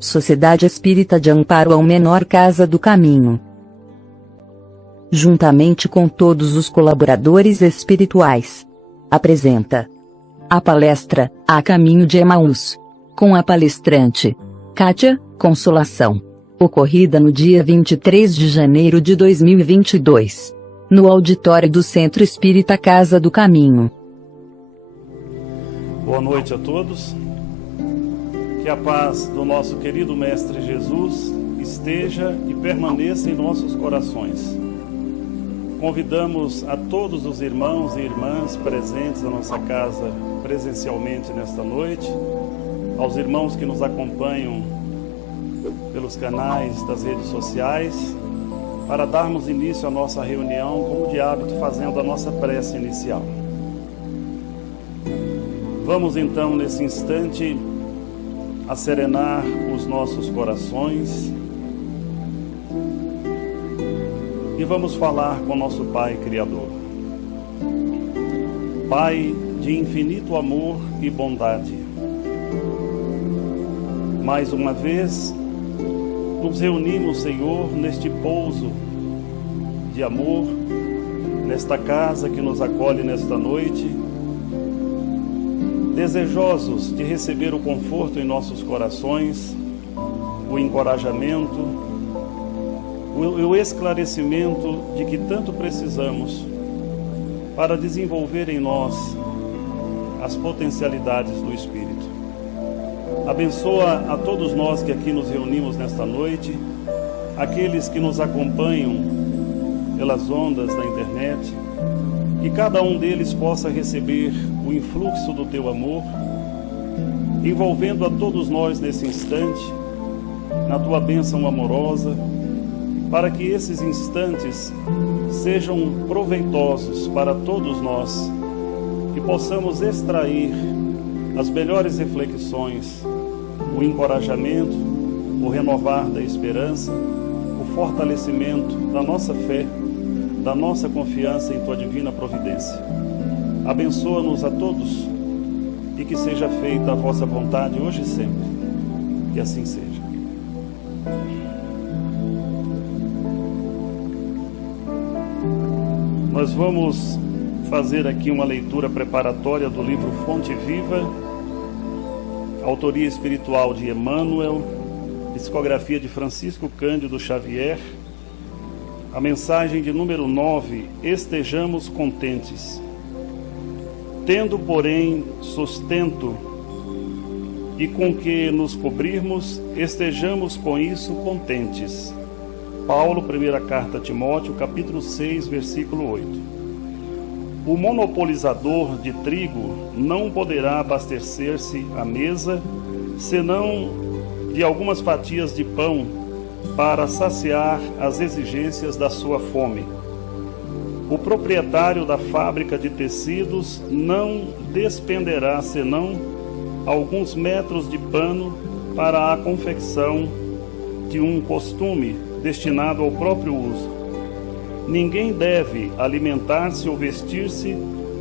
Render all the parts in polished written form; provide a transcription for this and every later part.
Sociedade Espírita de Amparo ao Menor Casa do Caminho. Juntamente com todos os colaboradores espirituais, apresenta a palestra A Caminho de Emaús, com a palestrante Kátia Consolação, ocorrida no dia 23 de janeiro de 2022, no auditório do Centro Espírita Casa do Caminho. Boa noite a todos. Que a paz do nosso querido Mestre Jesus esteja e permaneça em nossos corações. Convidamos a todos os irmãos e irmãs presentes na nossa casa presencialmente nesta noite, aos irmãos que nos acompanham pelos canais das redes sociais, para darmos início à nossa reunião, como de hábito, fazendo a nossa prece inicial. Vamos então, nesse instante, acerenar os nossos corações e vamos falar com nosso Pai Criador. Pai de infinito amor e bondade, mais uma vez nos reunimos, Senhor, neste pouso de amor, nesta casa que nos acolhe nesta noite, desejosos de receber o conforto em nossos corações, o encorajamento, o esclarecimento de que tanto precisamos para desenvolver em nós as potencialidades do Espírito. Abençoa a todos nós que aqui nos reunimos nesta noite, aqueles que nos acompanham pelas ondas da internet, que cada um deles possa receber o influxo do Teu amor, envolvendo a todos nós nesse instante, na Tua bênção amorosa, para que esses instantes sejam proveitosos para todos nós, que possamos extrair as melhores reflexões, o encorajamento, o renovar da esperança, o fortalecimento da nossa fé, da nossa confiança em Tua divina providência. Abençoa-nos a todos e que seja feita a vossa vontade hoje e sempre. Que assim seja. Nós vamos fazer aqui uma leitura preparatória do livro Fonte Viva, autoria espiritual de Emmanuel, psicografia de Francisco Cândido Xavier. A mensagem de número 9, estejamos contentes. Tendo, porém, sustento e com que nos cobrirmos, estejamos com isso contentes. Paulo, primeira carta a Timóteo, capítulo 6, versículo 8. O monopolizador de trigo não poderá abastecer-se à mesa, senão de algumas fatias de pão, para saciar as exigências da sua fome. O proprietário da fábrica de tecidos não despenderá senão alguns metros de pano para a confecção de um costume destinado ao próprio uso. Ninguém deve alimentar-se ou vestir-se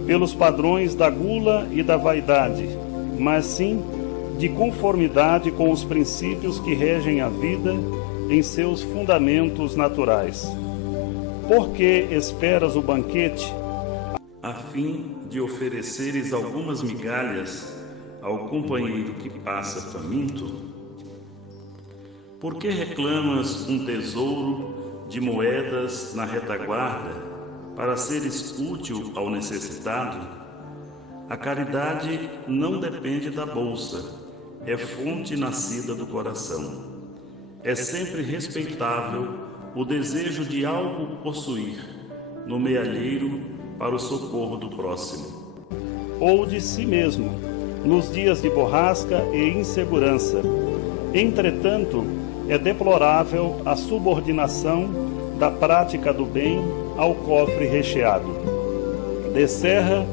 pelos padrões da gula e da vaidade, mas sim de conformidade com os princípios que regem a vida em seus fundamentos naturais. Por que esperas o banquete, a fim de ofereceres algumas migalhas ao companheiro que passa faminto? Por que reclamas um tesouro de moedas na retaguarda, para seres útil ao necessitado? A caridade não depende da bolsa, é fonte nascida do coração. É sempre respeitável o desejo de algo possuir, no mealheiro para o socorro do próximo, ou de si mesmo, nos dias de borrasca e insegurança. Entretanto, é deplorável a subordinação da prática do bem ao cofre recheado. Descerra,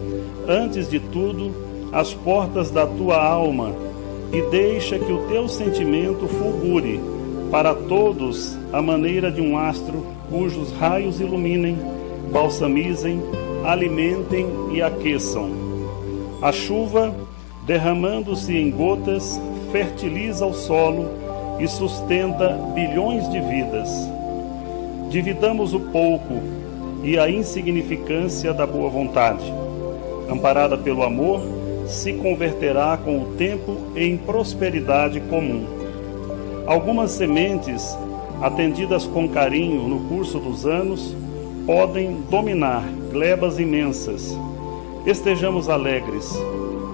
antes de tudo, as portas da tua alma e deixa que o teu sentimento fulgure para todos à maneira de um astro cujos raios iluminem, balsamizem, alimentem e aqueçam. A chuva, derramando-se em gotas, fertiliza o solo e sustenta bilhões de vidas. Dividamos o pouco e a insignificância da boa vontade. Amparada pelo amor, se converterá com o tempo em prosperidade comum. Algumas sementes, atendidas com carinho no curso dos anos, podem dominar glebas imensas. Estejamos alegres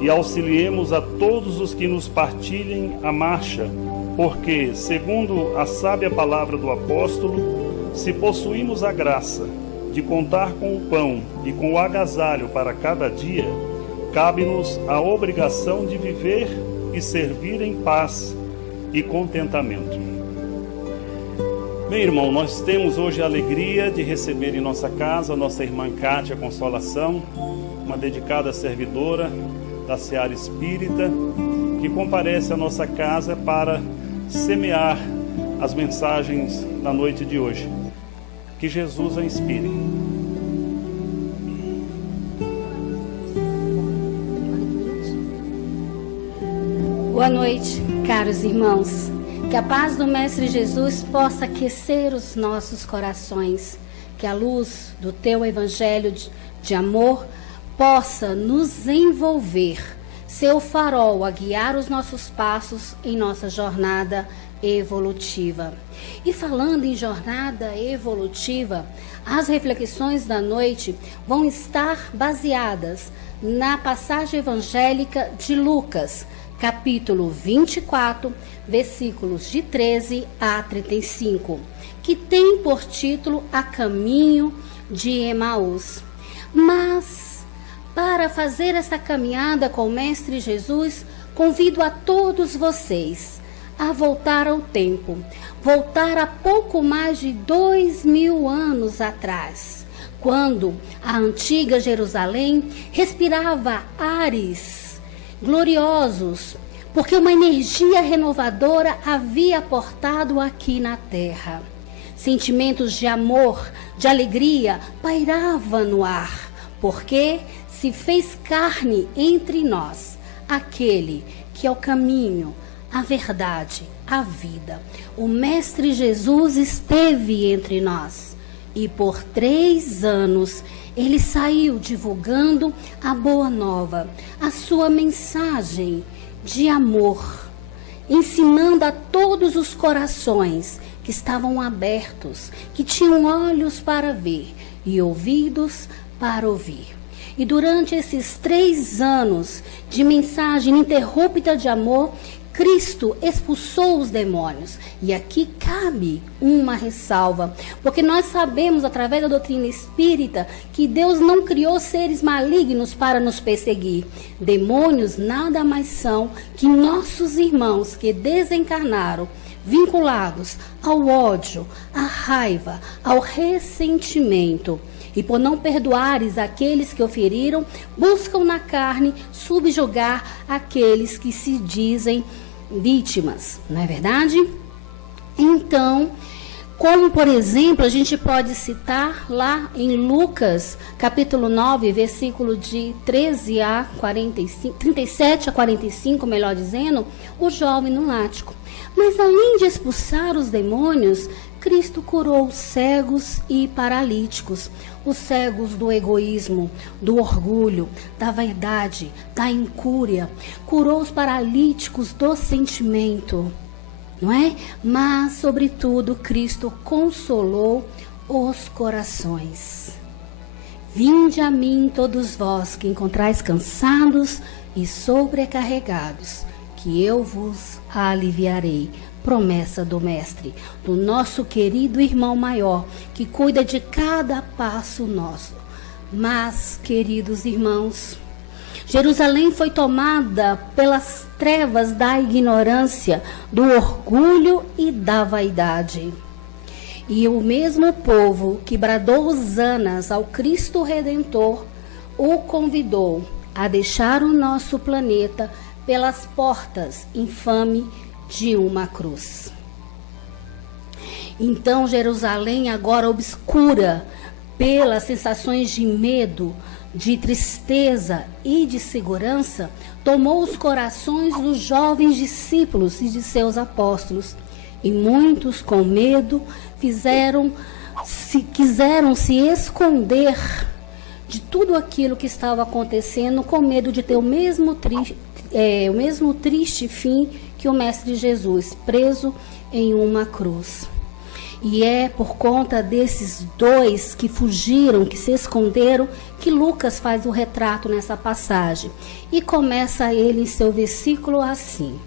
e auxiliemos a todos os que nos partilhem a marcha, porque, segundo a sábia palavra do apóstolo, se possuímos a graça de contar com o pão e com o agasalho para cada dia, cabe-nos a obrigação de viver e servir em paz e contentamento. Bem, irmão, nós temos hoje a alegria de receber em nossa casa a nossa irmã Cátia Consolação, uma dedicada servidora da Seara Espírita, que comparece à nossa casa para semear as mensagens da noite de hoje. Que Jesus a inspire. Boa noite, caros irmãos. Que a paz do Mestre Jesus possa aquecer os nossos corações. Que a luz do teu evangelho de amor possa nos envolver, ser o farol a guiar os nossos passos em nossa jornada evolutiva. E falando em jornada evolutiva, as reflexões da noite vão estar baseadas na passagem evangélica de Lucas, capítulo 24, versículos de 13 a 35, que tem por título A Caminho de Emaús. Mas, para fazer essa caminhada com o Mestre Jesus, convido a todos vocês a voltar ao tempo, voltar a pouco mais de 2000 anos atrás, quando a antiga Jerusalém respirava ares gloriosos, porque uma energia renovadora havia aportado aqui na terra. Sentimentos de amor, de alegria pairavam no ar, porque se fez carne entre nós, aquele que é o caminho, a verdade, a vida. O Mestre Jesus esteve entre nós e por 3 anos ele saiu divulgando a boa nova, a sua mensagem de amor, ensinando a todos os corações que estavam abertos, que tinham olhos para ver e ouvidos para ouvir. E durante esses 3 anos de mensagem ininterrupta de amor, Cristo expulsou os demônios. E aqui cabe uma ressalva, porque nós sabemos, através da doutrina espírita, que Deus não criou seres malignos para nos perseguir. Demônios nada mais são que nossos irmãos que desencarnaram, vinculados ao ódio, à raiva, ao ressentimento. E por não perdoares aqueles que o feriram, buscam na carne subjugar aqueles que se dizem vítimas, não é verdade? Então, como por exemplo, a gente pode citar lá em Lucas, capítulo 9, versículo de 13 a 45, 37 a 45, melhor dizendo, o jovem lunático. Mas além de expulsar os demônios, Cristo curou os cegos e paralíticos, os cegos do egoísmo, do orgulho, da vaidade, da incúria. Curou os paralíticos do sentimento, não é? Mas, sobretudo, Cristo consolou os corações. Vinde a mim todos vós que encontrais cansados e sobrecarregados, que eu vos aliviarei. Promessa do Mestre, do nosso querido irmão maior, que cuida de cada passo nosso. Mas, queridos irmãos, Jerusalém foi tomada pelas trevas da ignorância, do orgulho e da vaidade. E o mesmo povo que bradou hosanas ao Cristo Redentor, o convidou a deixar o nosso planeta pelas portas infame de uma cruz. Então Jerusalém, agora obscura pelas sensações de medo, de tristeza e de segurança tomou os corações dos jovens discípulos e de seus apóstolos. E muitos, com medo, quiseram se esconder de tudo aquilo que estava acontecendo, com medo de ter o mesmo triste fim que o Mestre Jesus, preso em uma cruz. E é por conta desses dois que fugiram, que se esconderam, que Lucas faz o retrato nessa passagem. E começa ele em seu versículo assim: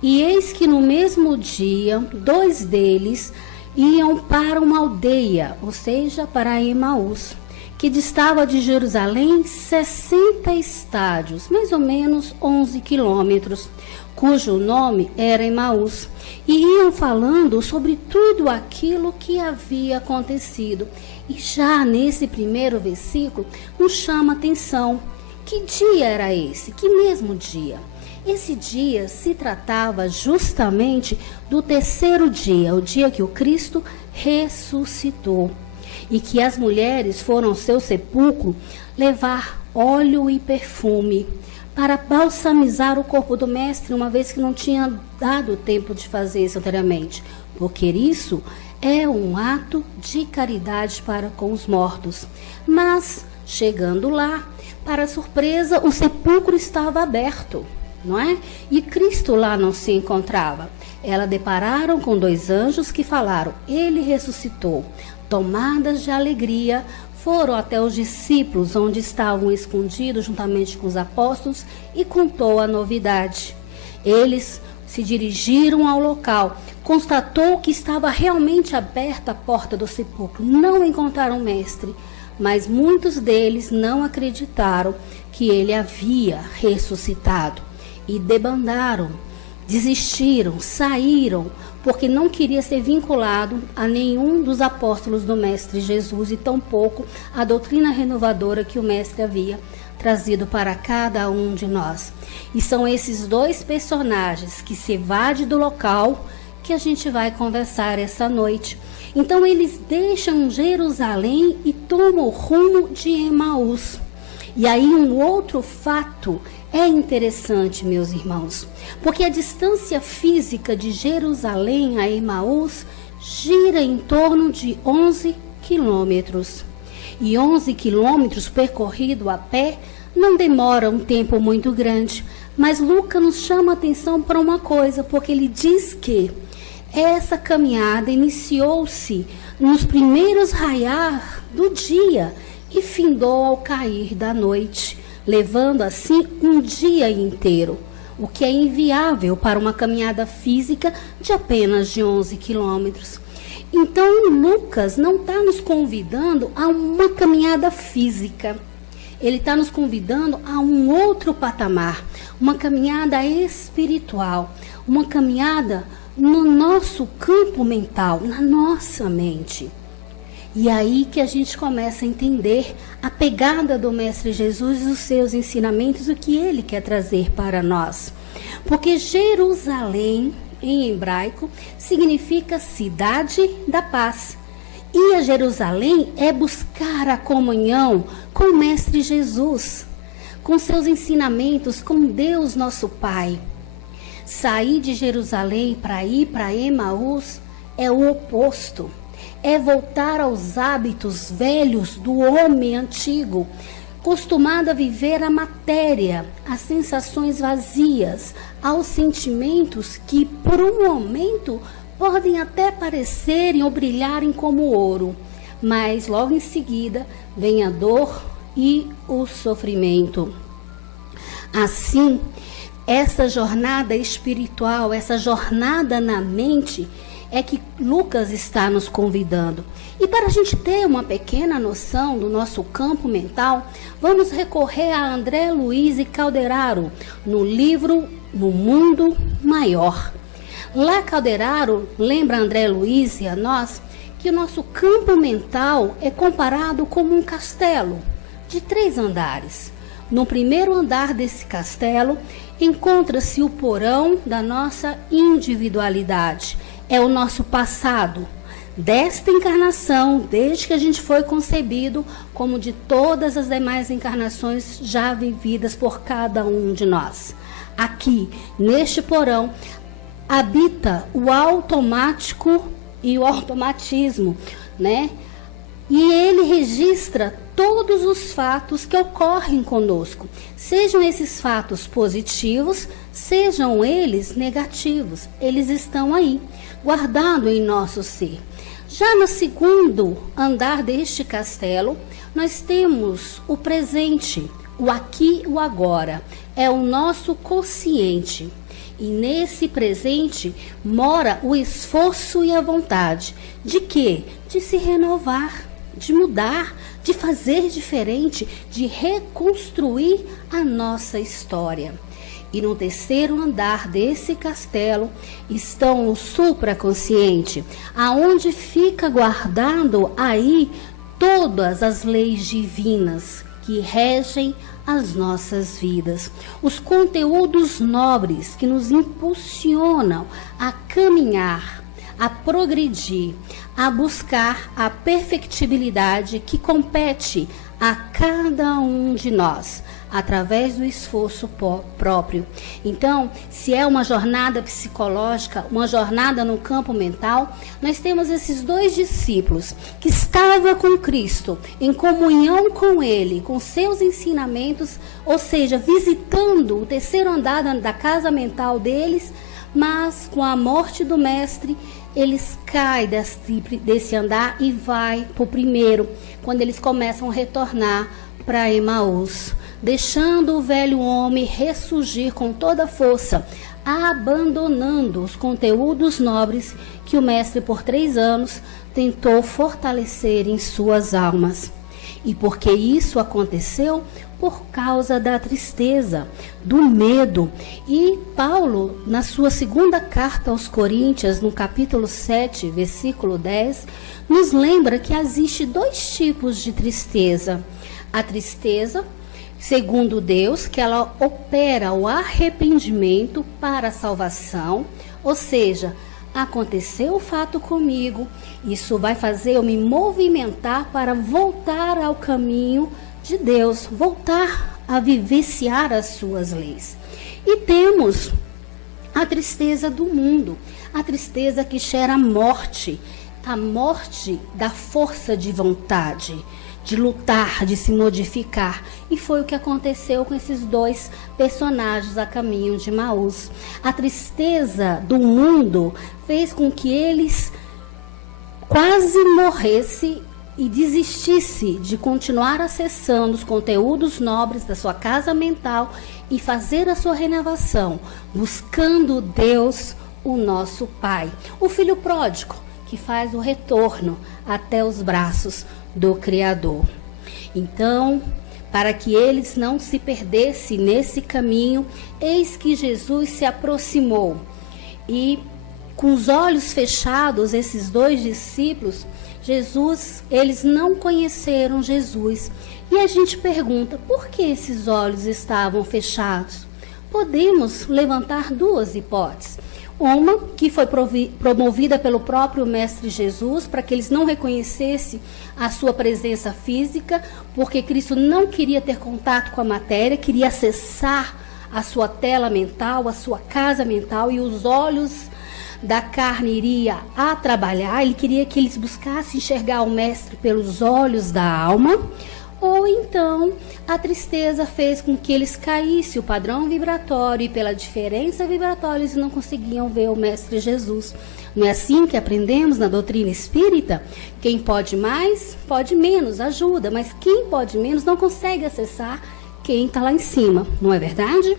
E eis que no mesmo dia, 2 deles iam para uma aldeia, ou seja, para Emaús, que distava de Jerusalém 60 estádios, mais ou menos 11 quilômetros, cujo nome era Emaús, e iam falando sobre tudo aquilo que havia acontecido. E já nesse primeiro versículo nos chama a atenção. Que dia era esse? Que mesmo dia? Esse dia se tratava justamente do 3º dia, o dia que o Cristo ressuscitou, e que as mulheres foram ao seu sepulcro levar óleo e perfume para balsamizar o corpo do mestre, uma vez que não tinha dado tempo de fazer isso anteriormente, porque isso é um ato de caridade para com os mortos. Mas, chegando lá, para surpresa, o sepulcro estava aberto, não é? E Cristo lá não se encontrava. Elas depararam com 2 anjos que falaram: Ele ressuscitou. Tomadas de alegria, foram até os discípulos, onde estavam escondidos juntamente com os apóstolos, e contou a novidade. Eles se dirigiram ao local, constatou que estava realmente aberta a porta do sepulcro. Não encontraram o mestre, mas muitos deles não acreditaram que ele havia ressuscitado e debandaram, desistiram, saíram, porque não queria ser vinculado a nenhum dos apóstolos do Mestre Jesus e tampouco a doutrina renovadora que o Mestre havia trazido para cada um de nós. E são esses 2 personagens que se evadem do local que a gente vai conversar essa noite. Então eles deixam Jerusalém e tomam o rumo de Emaús. E aí um outro fato é interessante, meus irmãos, porque a distância física de Jerusalém a Emaús gira em torno de 11 quilômetros. E 11 quilômetros percorrido a pé não demora um tempo muito grande. Mas Lucas nos chama a atenção para uma coisa, porque ele diz que essa caminhada iniciou-se nos primeiros raiar do dia e findou ao cair da noite, levando assim um dia inteiro, o que é inviável para uma caminhada física de apenas de 11 quilômetros. Então, Lucas não está nos convidando a uma caminhada física. Ele está nos convidando a um outro patamar, uma caminhada espiritual, uma caminhada no nosso campo mental, na nossa mente. E aí que a gente começa a entender a pegada do Mestre Jesus e os seus ensinamentos, o que ele quer trazer para nós. Porque Jerusalém, em hebraico, significa cidade da paz. E a Jerusalém é buscar a comunhão com o Mestre Jesus, com seus ensinamentos, com Deus nosso Pai. Sair de Jerusalém para ir para Emaús é o oposto. É voltar aos hábitos velhos do homem antigo, acostumado a viver a matéria, as sensações vazias, aos sentimentos que, por um momento, podem até parecerem ou brilharem como ouro, mas logo em seguida vem a dor e o sofrimento. Assim, essa jornada espiritual, essa jornada na mente, é que Lucas está nos convidando. E para a gente ter uma pequena noção do nosso campo mental, vamos recorrer a André Luiz Calderaro, no livro No Mundo Maior. Lá Calderaro lembra a André Luiz e a nós que o nosso campo mental é comparado como um castelo de 3 andares. No primeiro andar desse castelo encontra-se o porão da nossa individualidade. É o nosso passado. desta encarnação, desde que a gente foi concebido, como de todas as demais encarnações já vividas por cada um de nós. Aqui, neste porão, habita o automático e o automatismo, né? E ele registra todos os fatos que ocorrem conosco, sejam esses fatos positivos, sejam eles negativos, eles estão aí, guardados em nosso ser. Já no segundo andar deste castelo, nós temos o presente, o aqui e o agora, é o nosso consciente. E nesse presente mora o esforço e a vontade. De quê? De se renovar, de mudar, de fazer diferente, de reconstruir a nossa história. E no terceiro andar desse castelo estão o supraconsciente, aonde fica guardado aí todas as leis divinas que regem as nossas vidas, os conteúdos nobres que nos impulsionam a caminhar, a progredir, a buscar a perfectibilidade que compete a cada um de nós, através do esforço próprio. Então, se é uma jornada psicológica, uma jornada no campo mental, nós temos esses dois discípulos que estavam com Cristo, em comunhão com Ele, com seus ensinamentos, ou seja, visitando o terceiro andar da casa mental deles, mas com a morte do Mestre, eles caem desse andar e vai para o primeiro, quando eles começam a retornar para Emaús, deixando o velho homem ressurgir com toda a força, abandonando os conteúdos nobres que o Mestre por 3 anos tentou fortalecer em suas almas. E por que isso aconteceu? Por causa da tristeza, do medo. E Paulo, na sua segunda carta aos Coríntios, no capítulo 7, versículo 10, nos lembra que existe 2 tipos de tristeza. A tristeza, segundo Deus, que ela opera o arrependimento para a salvação, ou seja, aconteceu o fato comigo, isso vai fazer eu me movimentar para voltar ao caminho de Deus, voltar a vivenciar as suas leis. E temos a tristeza do mundo, a tristeza que gera a morte da força de vontade, de lutar, de se modificar. E foi o que aconteceu com esses 2 personagens a caminho de Emaús. A tristeza do mundo fez com que eles quase morressem e desistisse de continuar acessando os conteúdos nobres da sua casa mental e fazer a sua renovação, buscando Deus, o nosso Pai. O filho pródigo, que faz o retorno até os braços do Criador. Então, para que eles não se perdessem nesse caminho, eis que Jesus se aproximou. E com os olhos fechados, esses 2 discípulos, eles não conheceram Jesus. E a gente pergunta, por que esses olhos estavam fechados? Podemos levantar 2 hipóteses. Uma que foi promovida pelo próprio Mestre Jesus, para que eles não reconhecessem a sua presença física, porque Cristo não queria ter contato com a matéria, queria acessar a sua tela mental, a sua casa mental, e os olhos da carne iria a trabalhar. Ele queria que eles buscassem enxergar o Mestre pelos olhos da alma. Ou então a tristeza fez com que eles caíssem o padrão vibratório, e pela diferença vibratória eles não conseguiam ver o Mestre Jesus. Não é assim que aprendemos na doutrina espírita? Quem pode mais, pode menos, ajuda, mas quem pode menos não consegue acessar quem está lá em cima, não é verdade?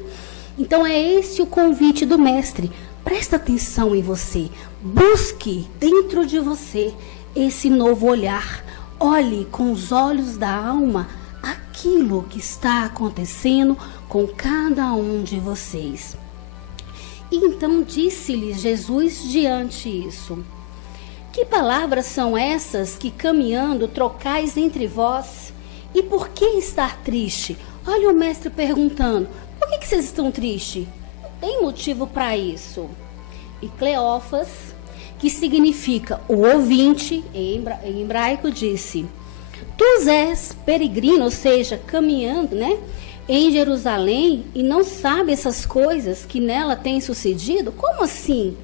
Então é esse o convite do Mestre. Presta atenção em você, busque dentro de você esse novo olhar. Olhe com os olhos da alma aquilo que está acontecendo com cada um de vocês. E então disse-lhes Jesus diante isso: que palavras são essas que caminhando trocais entre vós? E por que estar triste? Olha o Mestre perguntando, por que vocês estão tristes? Não tem motivo para isso. E Cleófas, que significa o ouvinte, em hebraico disse: tu és peregrino, ou seja, caminhando, né, em Jerusalém e não sabe essas coisas que nela têm sucedido? Como assim?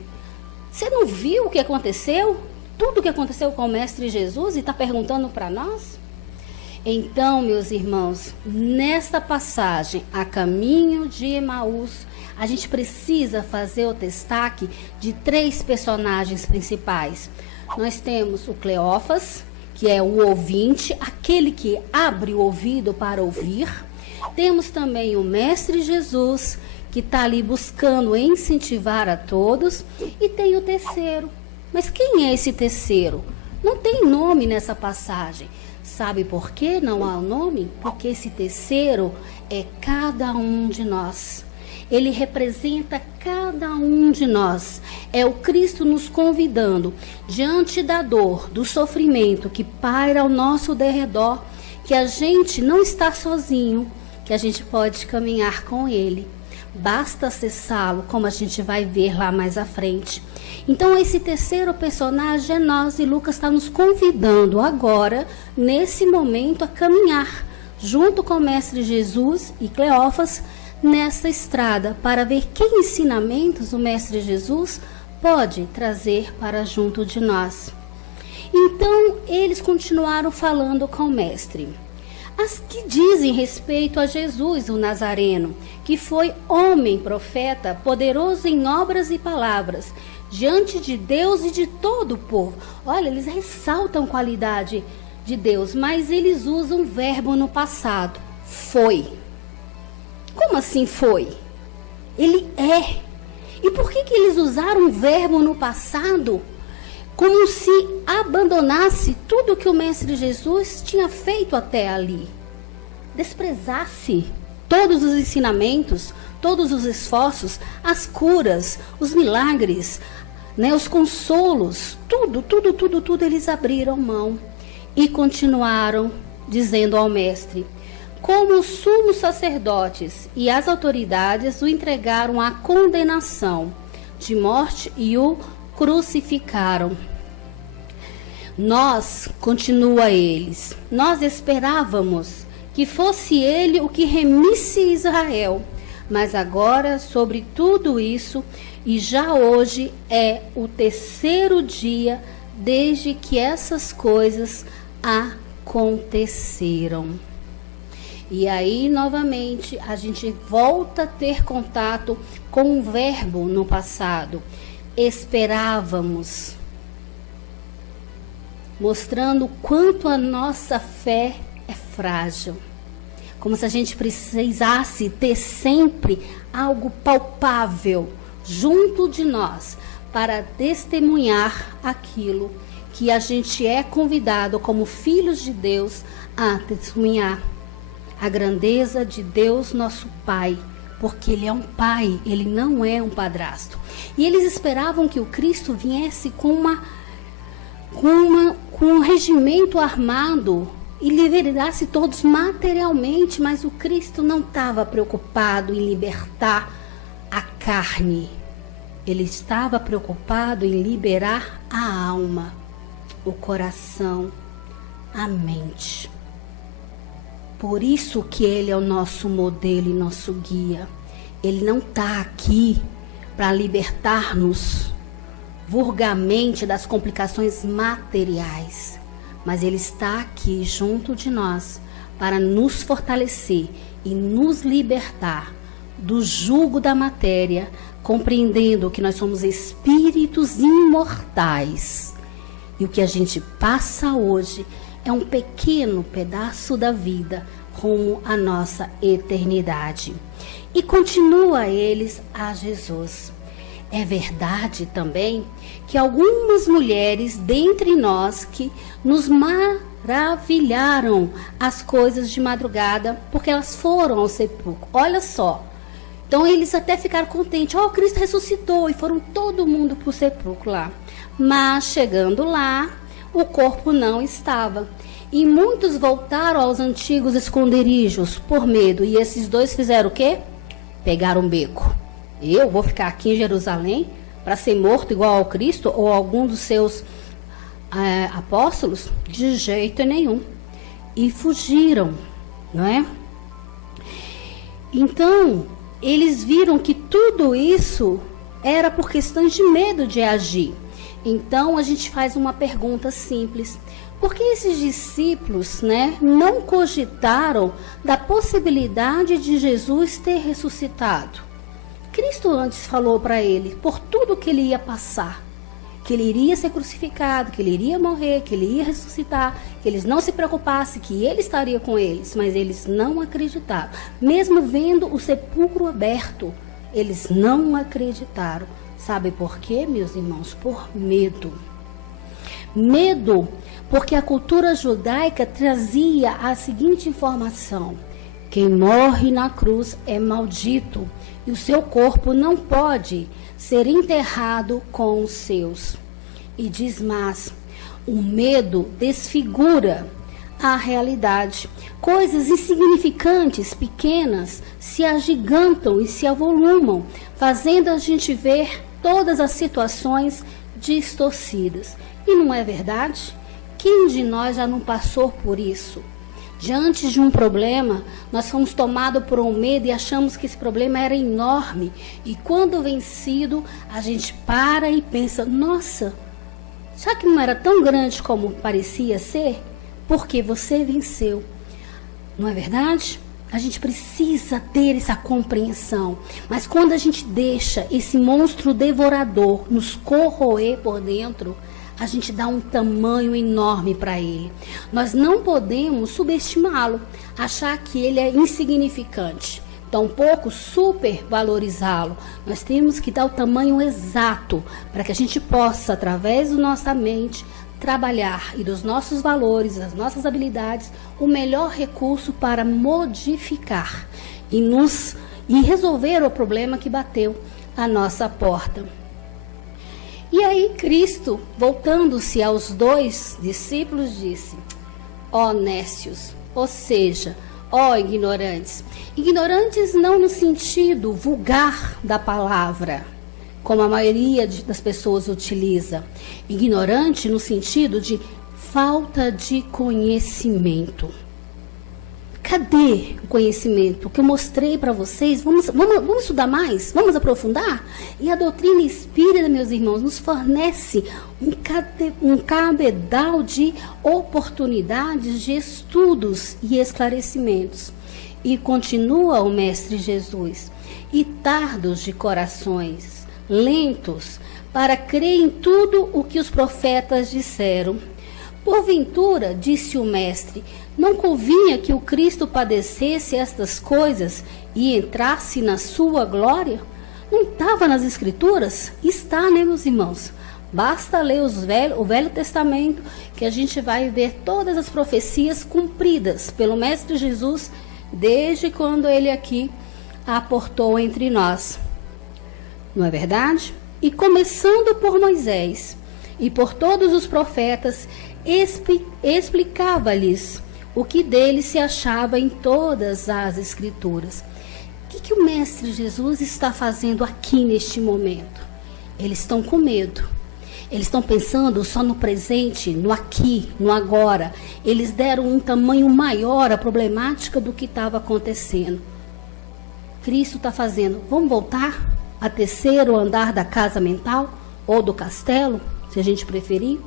Você não viu o que aconteceu? Tudo o que aconteceu com o Mestre Jesus e está perguntando para nós? Então, meus irmãos, nesta passagem, a caminho de Emaús, a gente precisa fazer o destaque de 3 personagens principais. Nós temos o Cleófas, que é o ouvinte, aquele que abre o ouvido para ouvir. Temos também o Mestre Jesus, que está ali buscando incentivar a todos. E tem o terceiro. Mas quem é esse terceiro? Não tem nome nessa passagem. Sabe por que não há o nome? Porque esse terceiro é cada um de nós. Ele representa cada um de nós. É o Cristo nos convidando, diante da dor, do sofrimento que paira ao nosso derredor, que a gente não está sozinho, que a gente pode caminhar com Ele. Basta acessá-lo, como a gente vai ver lá mais à frente. Então, esse terceiro personagem é nós, e Lucas está nos convidando agora, nesse momento, a caminhar junto com o Mestre Jesus e Cleófas nessa estrada, para ver que ensinamentos o Mestre Jesus pode trazer para junto de nós. Então, eles continuaram falando com o Mestre. As que dizem respeito a Jesus, o Nazareno, que foi homem, profeta, poderoso em obras e palavras, diante de Deus e de todo o povo. Olha, eles ressaltam qualidade de Deus, mas eles usam o verbo no passado. Foi. Como assim foi? Ele é. E por que eles usaram o verbo no passado? Como se abandonasse tudo que o Mestre Jesus tinha feito até ali. Desprezasse todos os ensinamentos, todos os esforços, as curas, os milagres, né, os consolos, tudo eles abriram mão e continuaram dizendo ao Mestre: como os sumos sacerdotes e as autoridades o entregaram à condenação de morte e o crucificaram. Nós, continua eles, nós esperávamos que fosse ele o que remisse Israel, mas agora sobre tudo isso, e já hoje é o terceiro dia desde que essas coisas aconteceram. E aí, novamente, a gente volta a ter contato com o verbo no passado. Esperávamos, mostrando quanto a nossa fé é frágil. Como se a gente precisasse ter sempre algo palpável junto de nós para testemunhar aquilo que a gente é convidado como filhos de Deus a testemunhar. A grandeza de Deus, nosso Pai, porque Ele é um pai, Ele não é um padrasto. E eles esperavam que o Cristo viesse com um regimento armado e liberasse todos materialmente, mas o Cristo não estava preocupado em libertar a carne. Ele estava preocupado em liberar a alma, o coração, a mente. Por isso que Ele é o nosso modelo e nosso guia. Ele não está aqui para libertar-nos vulgarmente das complicações materiais, mas Ele está aqui junto de nós para nos fortalecer e nos libertar do jugo da matéria, compreendendo que nós somos espíritos imortais e o que a gente passa hoje é um pequeno pedaço da vida rumo à nossa eternidade. E continua eles a Jesus. É verdade também que algumas mulheres dentre nós que nos maravilharam as coisas de madrugada, porque elas foram ao sepulcro. Olha só. Então eles até ficaram contentes. Oh, Cristo ressuscitou, e foram todo mundo para o sepulcro lá. Mas chegando lá, o corpo não estava. E muitos voltaram aos antigos esconderijos por medo. E esses dois fizeram o quê? Pegaram um beco. Eu vou ficar aqui em Jerusalém? para ser morto igual ao Cristo ou algum dos seus apóstolos? De jeito nenhum. E fugiram, não é? Então, eles viram que tudo isso era por questões de medo de agir. Então, a gente faz uma pergunta simples. Por que esses discípulos, né, não cogitaram da possibilidade de Jesus ter ressuscitado? Cristo antes falou para ele, por tudo que ele ia passar, que ele iria ser crucificado, que ele iria morrer, que ele ia ressuscitar, que eles não se preocupassem, que ele estaria com eles, mas eles não acreditaram. Mesmo vendo o sepulcro aberto, eles não acreditaram. Sabe por quê, meus irmãos? Por medo. Medo, porque a cultura judaica trazia a seguinte informação: quem morre na cruz é maldito, e o seu corpo não pode ser enterrado com os seus. E diz mais, o medo desfigura a realidade. Coisas insignificantes, pequenas, se agigantam e se avolumam, fazendo a gente ver todas as situações distorcidas. E não é verdade? Quem de nós já não passou por isso? Diante de um problema, nós fomos tomados por um medo e achamos que esse problema era enorme. E quando vencido, a gente para e pensa, nossa, será que não era tão grande como parecia ser? Porque você venceu. Não é verdade? A gente precisa ter essa compreensão. Mas quando a gente deixa esse monstro devorador nos corroer por dentro, a gente dá um tamanho enorme para ele. Nós não podemos subestimá-lo, achar que ele é insignificante, tampouco supervalorizá-lo. Nós temos que dar o tamanho exato para que a gente possa, através da nossa mente, trabalhar e dos nossos valores, das nossas habilidades, o melhor recurso para modificar e resolver o problema que bateu à nossa porta. E aí Cristo, voltando-se aos dois discípulos, disse, ó nécios, ou seja, ó ignorantes. Ignorantes não no sentido vulgar da palavra, como a maioria das pessoas utiliza. Ignorante no sentido de falta de conhecimento. Cadê o conhecimento que eu mostrei para vocês? Vamos estudar mais? Vamos aprofundar? E a doutrina espírita, meus irmãos, nos fornece um cabedal de oportunidades de estudos e esclarecimentos. E continua o Mestre Jesus, e tardos de corações, lentos, para crer em tudo o que os profetas disseram. Porventura, disse o Mestre, não convinha que o Cristo padecesse estas coisas e entrasse na sua glória? Não estava nas Escrituras? Está, né, meus irmãos? Basta ler o Velho Testamento que a gente vai ver todas as profecias cumpridas pelo Mestre Jesus desde quando ele aqui aportou entre nós. Não é verdade? E começando por Moisés e por todos os profetas, explicava-lhes o que dele se achava em todas as Escrituras. O que o Mestre Jesus está fazendo aqui neste momento? Eles estão com medo. Eles estão pensando só no presente, no aqui, no agora. Eles deram um tamanho maior à problemática do que estava acontecendo. Cristo está fazendo, vamos voltar a tecer o andar da casa mental ou do castelo, se a gente preferir?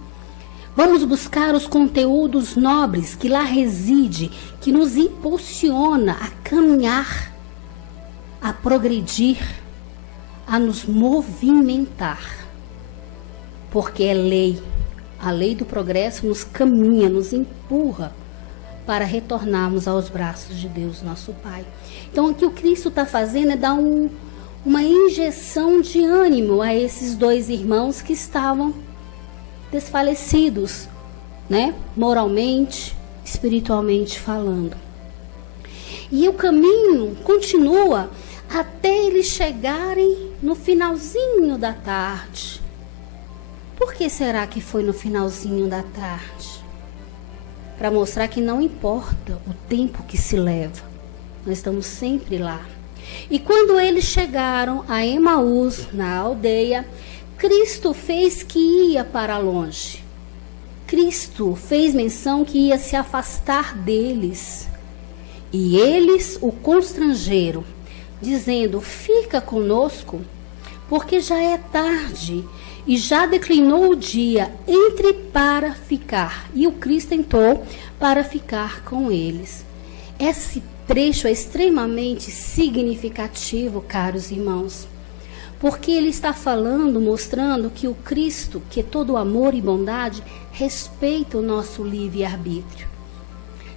Vamos buscar os conteúdos nobres que lá reside, que nos impulsiona a caminhar, a progredir, a nos movimentar. Porque é lei. A lei do progresso nos caminha, nos empurra para retornarmos aos braços de Deus, nosso Pai. Então, o que o Cristo está fazendo é dar uma injeção de ânimo a esses dois irmãos que estavam desfalecidos, né? Moralmente, espiritualmente falando. E o caminho continua até eles chegarem no finalzinho da tarde. Por que será que foi no finalzinho da tarde? Para mostrar que não importa o tempo que se leva, nós estamos sempre lá. E quando eles chegaram a Emaús, na aldeia, Cristo fez que ia para longe. Cristo fez menção que ia se afastar deles. E eles o constrangeram, dizendo: fica conosco, porque já é tarde e já declinou o dia, entre para ficar. E o Cristo entrou para ficar com eles. Esse trecho é extremamente significativo, caros irmãos, porque ele está falando, mostrando que o Cristo, que é todo amor e bondade, respeita o nosso livre-arbítrio.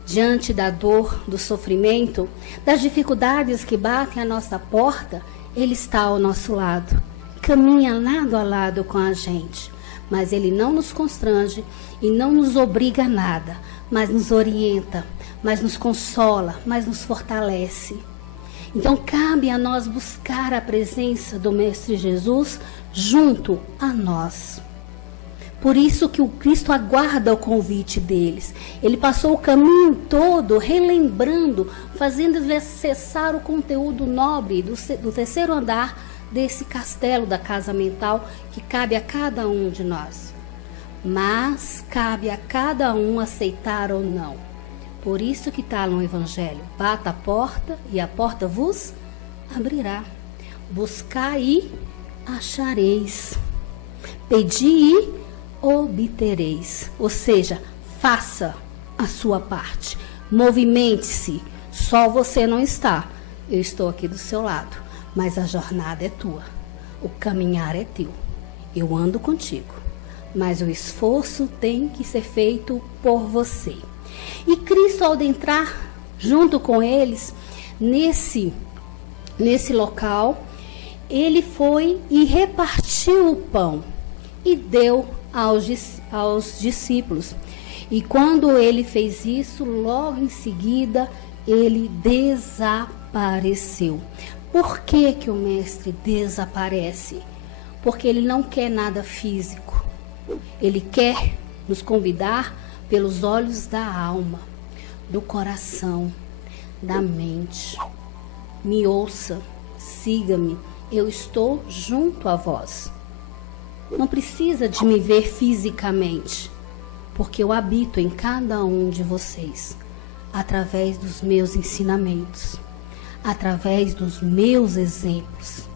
Diante da dor, do sofrimento, das dificuldades que batem à nossa porta, ele está ao nosso lado, caminha lado a lado com a gente, mas ele não nos constrange e não nos obriga a nada, mas nos orienta, mas nos consola, mas nos fortalece. Então cabe a nós buscar a presença do Mestre Jesus junto a nós. Por isso que o Cristo aguarda o convite deles. Ele passou o caminho todo relembrando, fazendo acessar o conteúdo nobre do terceiro andar desse castelo da casa mental que cabe a cada um de nós. Mas cabe a cada um aceitar ou não. Por isso que está no Evangelho: bata a porta e a porta vos abrirá. Buscai e achareis. Pedi e obtereis. Ou seja, faça a sua parte. Movimente-se. Só você não está. Eu estou aqui do seu lado. Mas a jornada é tua. O caminhar é teu. Eu ando contigo. Mas o esforço tem que ser feito por você. E Cristo, ao entrar junto com eles nesse local, ele foi e repartiu o pão e deu aos discípulos. E quando ele fez isso, logo em seguida, ele desapareceu. Por que que o mestre desaparece? Porque ele não quer nada físico. Ele quer nos convidar pelos olhos da alma, do coração, da mente. Me ouça, siga-me, eu estou junto a vós. Não precisa de me ver fisicamente, porque eu habito em cada um de vocês, através dos meus ensinamentos, através dos meus exemplos.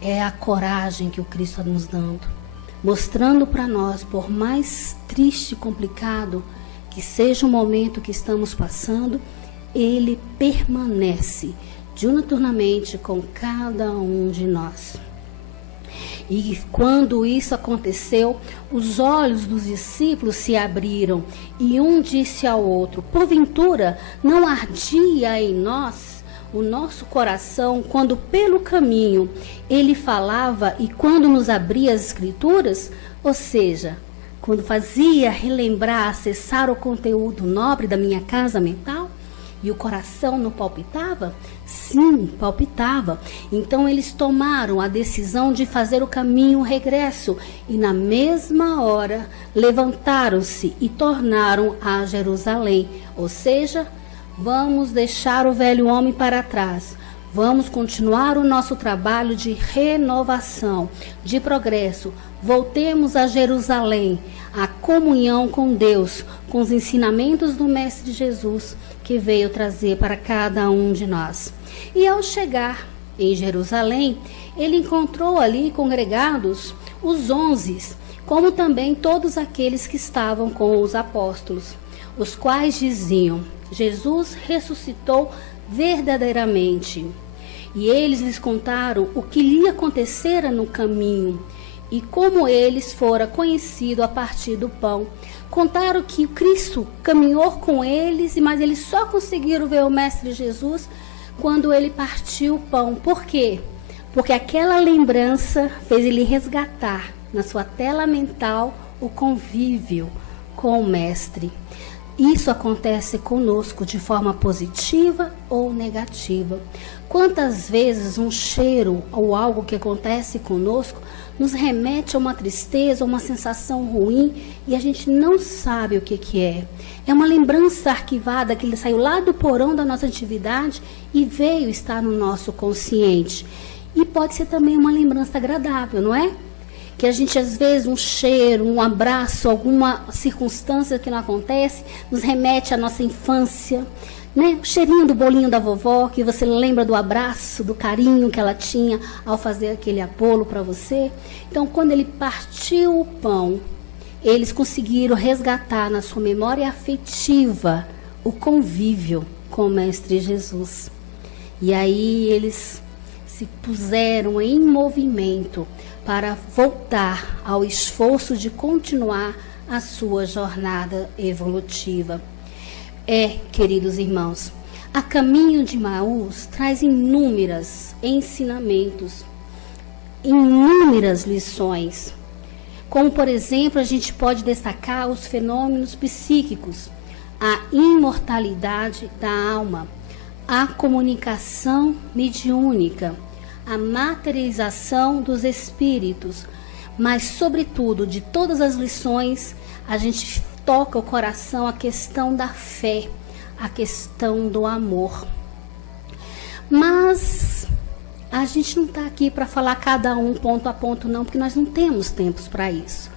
É a coragem que o Cristo está nos dando, mostrando para nós, por mais triste e complicado que seja o momento que estamos passando, ele permanece diuturnamente com cada um de nós. E quando isso aconteceu, os olhos dos discípulos se abriram e um disse ao outro: porventura não ardia em nós o nosso coração quando pelo caminho ele falava e quando nos abria as escrituras? Ou seja, quando fazia relembrar, acessar o conteúdo nobre da minha casa mental? E o coração não palpitava? Sim, palpitava. Então eles tomaram a decisão de fazer o caminho regresso e na mesma hora levantaram-se e tornaram a Jerusalém. Ou seja, vamos deixar o velho homem para trás. Vamos continuar o nosso trabalho de renovação, de progresso. Voltemos a Jerusalém, a comunhão com Deus, com os ensinamentos do Mestre Jesus, que veio trazer para cada um de nós. E ao chegar em Jerusalém, ele encontrou ali congregados os 11, como também todos aqueles que estavam com os apóstolos, os quais diziam: Jesus ressuscitou verdadeiramente. E eles lhes contaram o que lhe acontecera no caminho e como eles fora conhecido a partir do pão. Contaram que o Cristo caminhou com eles, mas eles só conseguiram ver o Mestre Jesus quando ele partiu o pão. Por quê? Porque aquela lembrança fez ele resgatar na sua tela mental o convívio com o Mestre. Isso acontece conosco de forma positiva ou negativa. Quantas vezes um cheiro ou algo que acontece conosco nos remete a uma tristeza, uma sensação ruim e a gente não sabe o que é. É uma lembrança arquivada que ele saiu lá do porão da nossa atividade e veio estar no nosso consciente. E pode ser também uma lembrança agradável, não é? que a gente às vezes um cheiro, um abraço, alguma circunstância que não acontece, nos remete à nossa infância, né? O cheirinho do bolinho da vovó, que você lembra do abraço, do carinho que ela tinha ao fazer aquele bolo para você. Então, quando ele partiu o pão, eles conseguiram resgatar na sua memória afetiva o convívio com o Mestre Jesus. E aí eles se puseram em movimento para voltar ao esforço de continuar a sua jornada evolutiva. Queridos irmãos, a Caminho de Emaús traz inúmeros ensinamentos, inúmeras lições. Como, por exemplo, a gente pode destacar os fenômenos psíquicos, a imortalidade da alma, a comunicação mediúnica, a materialização dos espíritos, mas, sobretudo, de todas as lições, a gente toca o coração a questão da fé, a questão do amor. Mas a gente não está aqui para falar cada um ponto a ponto, não, porque nós não temos tempos para isso.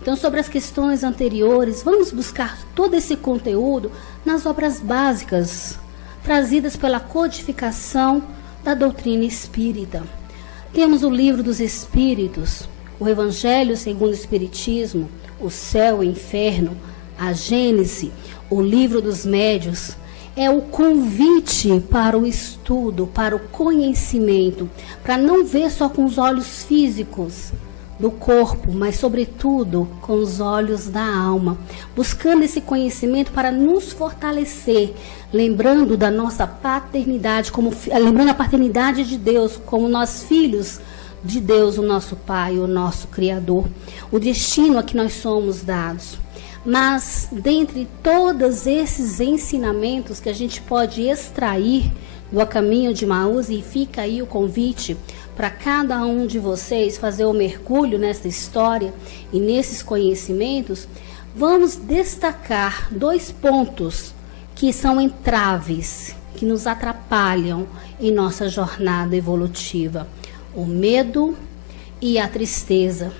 Então, sobre as questões anteriores, vamos buscar todo esse conteúdo nas obras básicas, trazidas pela codificação da doutrina espírita. Temos o Livro dos Espíritos, o Evangelho segundo o Espiritismo, o Céu e o Inferno, a Gênese, o Livro dos Médiuns. É o convite para o estudo, para o conhecimento, para não ver só com os olhos físicos do corpo, mas sobretudo com os olhos da alma, buscando esse conhecimento para nos fortalecer, lembrando da nossa paternidade, lembrando a paternidade de Deus, como nós filhos de Deus, o nosso Pai, o nosso Criador, o destino a que nós somos dados. Mas, dentre todos esses ensinamentos que a gente pode extrair do A Caminho de Emaús, e fica aí o convite para cada um de vocês fazer o mergulho nessa história e nesses conhecimentos, vamos destacar 2 pontos que são entraves, que nos atrapalham em nossa jornada evolutiva: o medo e a tristeza.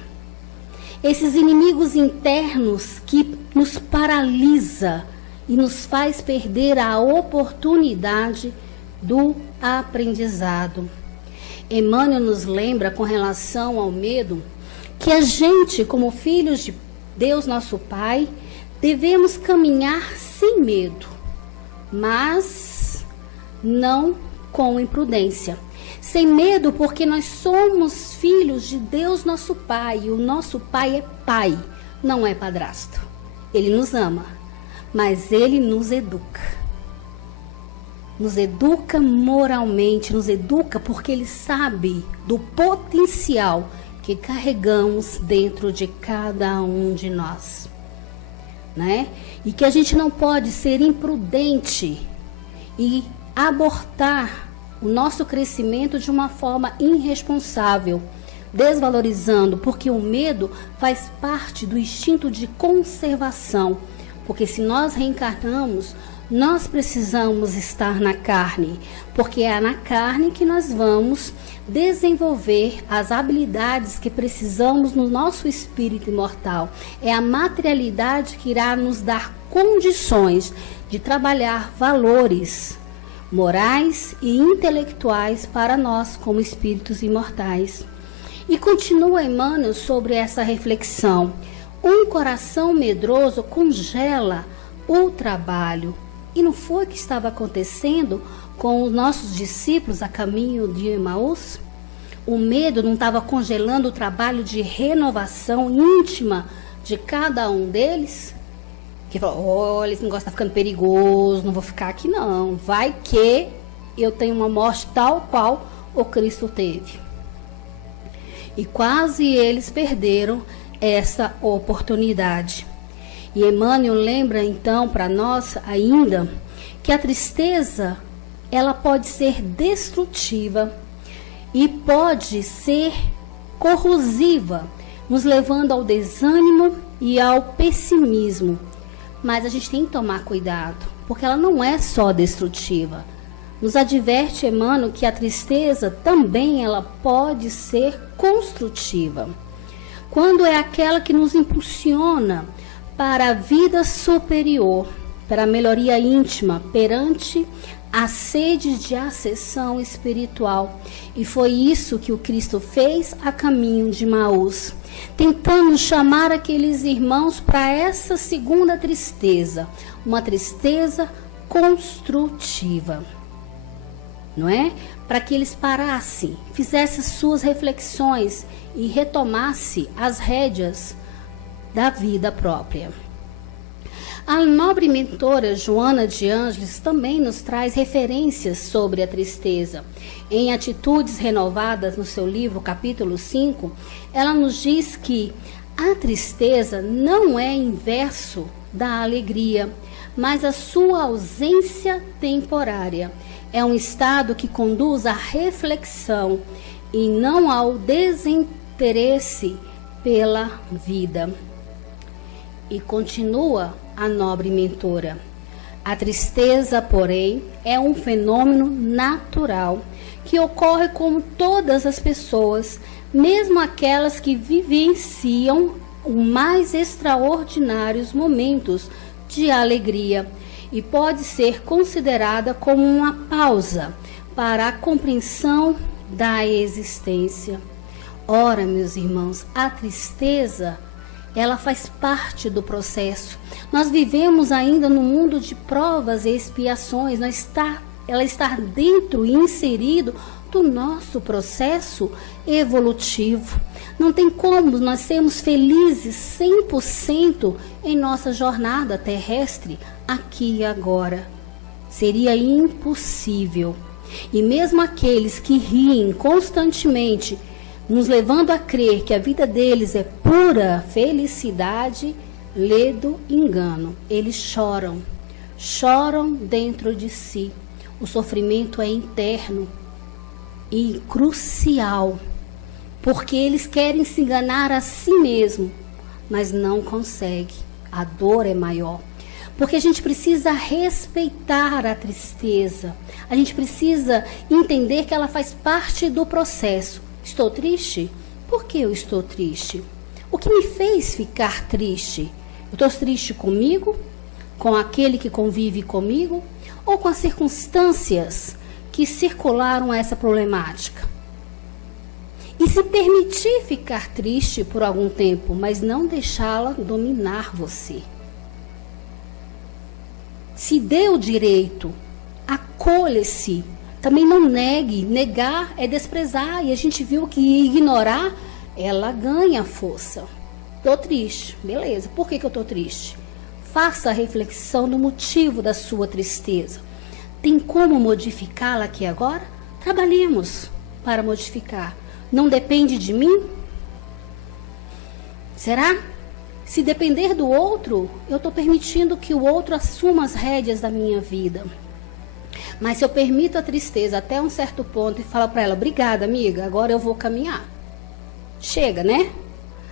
Esses inimigos internos que nos paralisa e nos faz perder a oportunidade do aprendizado. Emmanuel nos lembra, com relação ao medo, que a gente, como filhos de Deus, nosso Pai, devemos caminhar sem medo, mas não com imprudência. Sem medo, porque nós somos filhos de Deus, nosso Pai. E o nosso Pai é Pai, não é padrasto. Ele nos ama, mas Ele nos educa. Nos educa moralmente, nos educa porque Ele sabe do potencial que carregamos dentro de cada um de nós, né? E que a gente não pode ser imprudente e abortar o nosso crescimento de uma forma irresponsável, desvalorizando, porque o medo faz parte do instinto de conservação. Porque se nós reencarnamos, nós precisamos estar na carne, porque é na carne que nós vamos desenvolver as habilidades que precisamos no nosso espírito imortal. É a materialidade que irá nos dar condições de trabalhar valores morais e intelectuais para nós como espíritos imortais. E continua Emmanuel sobre essa reflexão: um coração medroso congela o trabalho. E não foi o que estava acontecendo com os nossos discípulos a caminho de Emaús? O medo não estava congelando o trabalho de renovação íntima de cada um deles? Que falou: olha, esse negócio está ficando perigoso, não vou ficar aqui não. Vai que eu tenho uma morte tal qual o Cristo teve. E quase eles perderam essa oportunidade. E Emmanuel lembra então para nós ainda que a tristeza, ela pode ser destrutiva e pode ser corrosiva, nos levando ao desânimo e ao pessimismo. Mas a gente tem que tomar cuidado, porque ela não é só destrutiva. Nos adverte Emmanuel que a tristeza também ela pode ser construtiva. quando é aquela que nos impulsiona para a vida superior, para a melhoria íntima perante a sede de acessão espiritual. E foi isso que o Cristo fez a caminho de Emaús, tentando chamar aqueles irmãos para essa segunda tristeza, uma tristeza construtiva, não é? Para que eles parassem, fizessem suas reflexões e retomassem as rédeas da vida própria. A nobre mentora Joana de Ângeles também nos traz referências sobre a tristeza. Em Atitudes Renovadas, no seu livro, capítulo 5, ela nos diz que a tristeza não é inverso da alegria, mas a sua ausência temporária. É um estado que conduz à reflexão e não ao desinteresse pela vida. E continua a nobre mentora: a tristeza, porém, é um fenômeno natural que ocorre com todas as pessoas, mesmo aquelas que vivenciam os mais extraordinários momentos de alegria, e pode ser considerada como uma pausa para a compreensão da existência. Ora, meus irmãos, a tristeza, ela faz parte do processo. Nós vivemos ainda no mundo de provas e expiações. Ela está dentro e inserido do nosso processo evolutivo. Não tem como nós sermos felizes 100% em nossa jornada terrestre, aqui e agora. Seria impossível. E mesmo aqueles que riem constantemente, nos levando a crer que a vida deles é pura felicidade, ledo engano. Eles choram dentro de si. O sofrimento é interno e crucial, porque eles querem se enganar a si mesmo, mas não conseguem. A dor é maior. Porque a gente precisa respeitar a tristeza. A gente precisa entender que ela faz parte do processo. Estou triste? Por que eu estou triste? O que me fez ficar triste? Eu estou triste comigo? Com aquele que convive comigo? Ou com as circunstâncias que circularam essa problemática? E se permitir ficar triste por algum tempo, mas não deixá-la dominar você. Se dê o direito, acolha-se. Também não negue. Negar é desprezar. E a gente viu que ignorar, ela ganha força. Estou triste. Beleza. Por que eu estou triste? Faça a reflexão do motivo da sua tristeza. Tem como modificá-la aqui agora? Trabalhemos para modificar. Não depende de mim? Será? Se depender do outro, eu estou permitindo que o outro assuma as rédeas da minha vida. Mas se eu permito a tristeza até um certo ponto e falo para ela: obrigada, amiga, agora eu vou caminhar. Chega, né?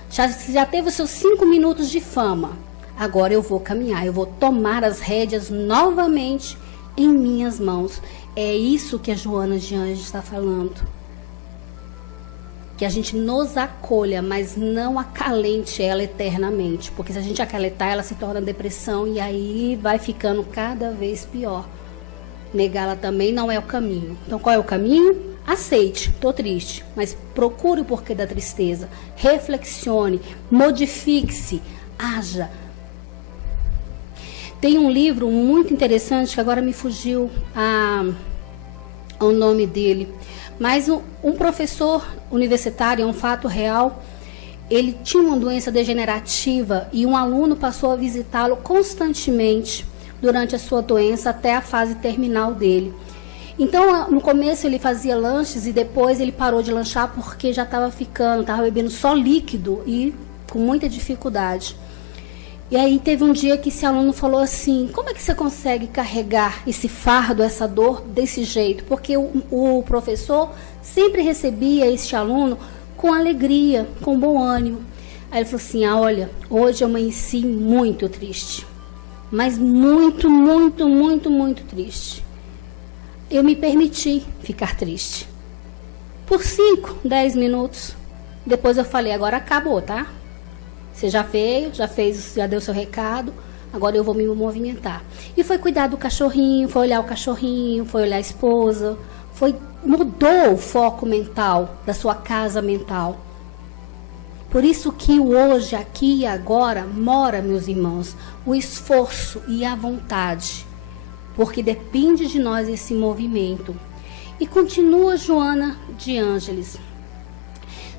Já teve os seus 5 minutos de fama. Agora eu vou caminhar, eu vou tomar as rédeas novamente em minhas mãos. É isso que a Joana de Ângeles está falando. Que a gente nos acolha, mas não acalente ela eternamente. Porque se a gente acalentar, ela se torna depressão e aí vai ficando cada vez pior. Negá-la também não é o caminho. Então, qual é o caminho? Aceite, estou triste, mas procure o porquê da tristeza. Reflexione, modifique-se, haja. Tem um livro muito interessante, que agora me fugiu o nome dele, mas um professor universitário, é um fato real, ele tinha uma doença degenerativa e um aluno passou a visitá-lo constantemente durante a sua doença até a fase terminal dele. Então, no começo ele fazia lanches e depois ele parou de lanchar porque já estava bebendo só líquido e com muita dificuldade. E aí teve um dia que esse aluno falou assim: como é que você consegue carregar esse fardo, essa dor desse jeito? Porque o professor sempre recebia este aluno com alegria, com bom ânimo. Aí ele falou assim: olha, hoje eu amanheci muito triste. Mas muito, muito, muito, muito triste. Eu me permiti ficar triste. Por 5, 10 minutos. Depois eu falei, agora acabou, tá? Você já veio, já deu seu recado, agora eu vou me movimentar. E foi cuidar do cachorrinho, foi olhar o cachorrinho, foi olhar a esposa, mudou o foco mental da sua casa mental. Por isso que o hoje, aqui e agora mora, meus irmãos, o esforço e a vontade, porque depende de nós esse movimento. E continua Joana de Ângeles.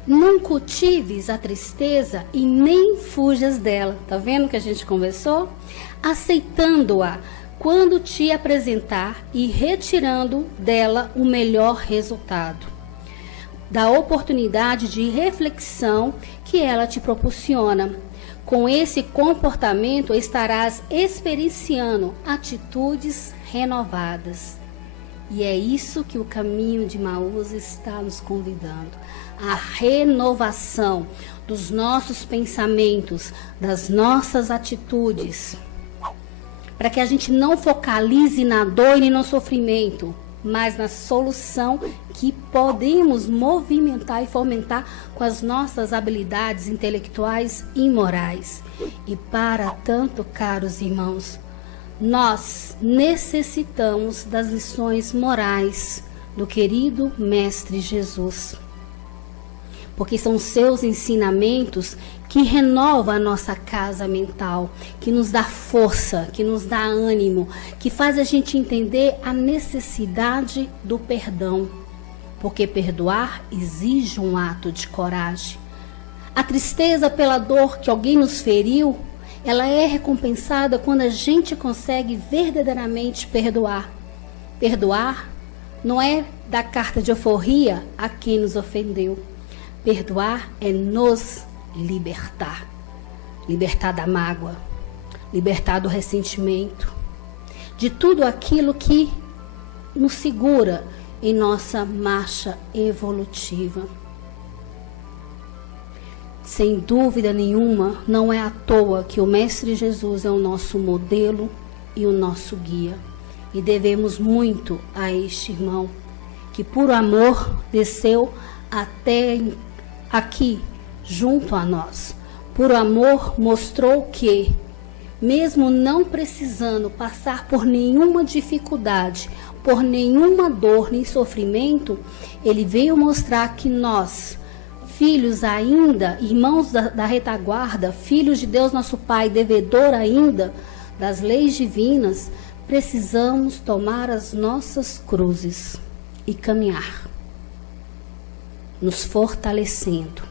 Não cultives a tristeza e nem fujas dela. Tá vendo que a gente conversou? Aceitando-a quando te apresentar e retirando dela o melhor resultado. Da oportunidade de reflexão que ela te proporciona. Com esse comportamento estarás experienciando atitudes renovadas. E é isso que o caminho de Emaús está nos convidando. A renovação dos nossos pensamentos, das nossas atitudes. Para que a gente não focalize na dor e no sofrimento, mas na solução que podemos movimentar e fomentar com as nossas habilidades intelectuais e morais. E para tanto, caros irmãos, nós necessitamos das lições morais do querido Mestre Jesus. Porque são seus ensinamentos que renovam a nossa casa mental, que nos dá força, que nos dá ânimo, que faz a gente entender a necessidade do perdão. Porque perdoar exige um ato de coragem. A tristeza pela dor que alguém nos feriu, ela é recompensada quando a gente consegue verdadeiramente perdoar. Perdoar não é dar carta de alforria a quem nos ofendeu. Perdoar é nos libertar. Libertar da mágoa, libertar do ressentimento, de tudo aquilo que nos segura em nossa marcha evolutiva. Sem dúvida nenhuma, não é à toa que o Mestre Jesus é o nosso modelo e o nosso guia. E devemos muito a este irmão, que por amor desceu até aqui, junto a nós. Por amor mostrou que, mesmo não precisando passar por nenhuma dificuldade, por nenhuma dor nem sofrimento, ele veio mostrar que nós, filhos ainda, irmãos da retaguarda, filhos de Deus nosso Pai, devedor ainda das leis divinas, precisamos tomar as nossas cruzes e caminhar, nos fortalecendo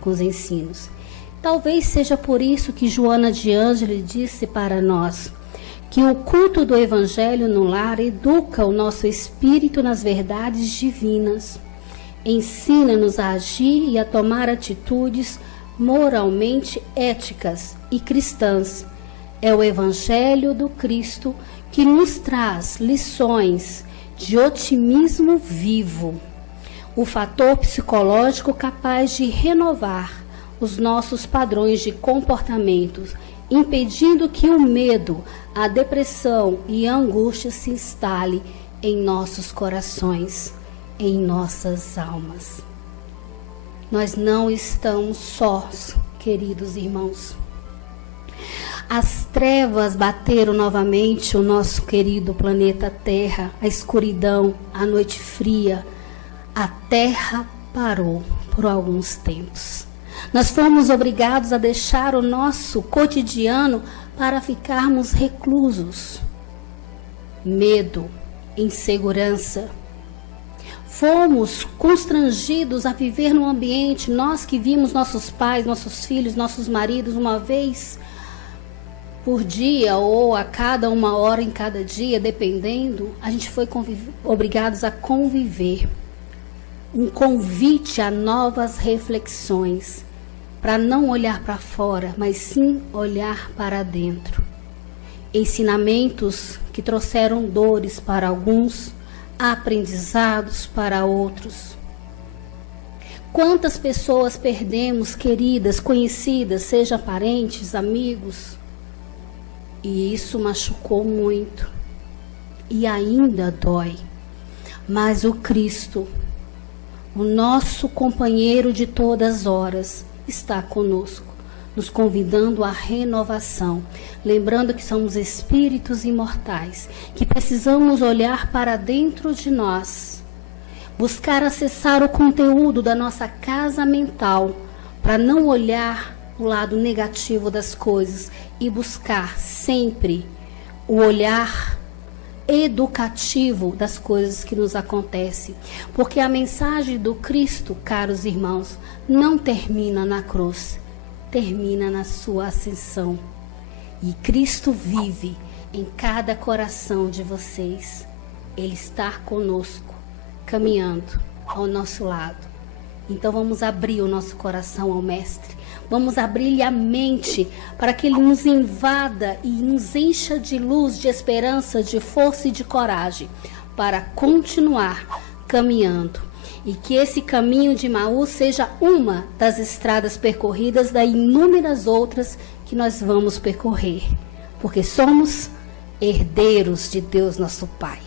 com os ensinos. Talvez seja por isso que Joana de Ângeles disse para nós que o culto do Evangelho no lar educa o nosso espírito nas verdades divinas, ensina-nos a agir e a tomar atitudes moralmente éticas e cristãs. É o Evangelho do Cristo que nos traz lições de otimismo vivo, o fator psicológico capaz de renovar os nossos padrões de comportamentos, impedindo que o medo, a depressão e a angústia se instale em nossos corações, em nossas almas. Nós não estamos sós, queridos irmãos. As trevas bateram novamente o nosso querido planeta Terra, a escuridão, a noite fria. A Terra parou por alguns tempos. Nós fomos obrigados a deixar o nosso cotidiano para ficarmos reclusos. Medo, insegurança. Fomos constrangidos a viver num ambiente, nós que vimos nossos pais, nossos filhos, nossos maridos uma vez por dia ou a cada uma hora em cada dia, dependendo, a gente foi obrigados a conviver. Um convite a novas reflexões, para não olhar para fora, mas sim olhar para dentro. Ensinamentos que trouxeram dores para alguns, aprendizados para outros. Quantas pessoas perdemos, queridas, conhecidas, sejam parentes, amigos, e isso machucou muito, e ainda dói. Mas o Cristo, o nosso companheiro de todas as horas, está conosco, nos convidando à renovação, lembrando que somos espíritos imortais, que precisamos olhar para dentro de nós, buscar acessar o conteúdo da nossa casa mental, para não olhar o lado negativo das coisas e buscar sempre o olhar educativo das coisas que nos acontecem. Porque a mensagem do Cristo, caros irmãos, não termina na cruz, termina na sua ascensão. E Cristo vive em cada coração de vocês. Ele está conosco, caminhando ao nosso lado. Então vamos abrir o nosso coração ao Mestre. Vamos abrir-lhe a mente para que Ele nos invada e nos encha de luz, de esperança, de força e de coragem para continuar caminhando. E que esse caminho de Emaús seja uma das estradas percorridas das inúmeras outras que nós vamos percorrer. Porque somos herdeiros de Deus nosso Pai.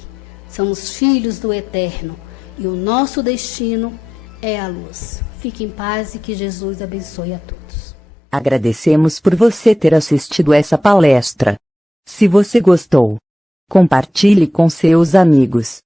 Somos filhos do Eterno. E o nosso destino é a luz. Fique em paz e que Jesus abençoe a todos. Agradecemos por você ter assistido essa palestra. Se você gostou, compartilhe com seus amigos.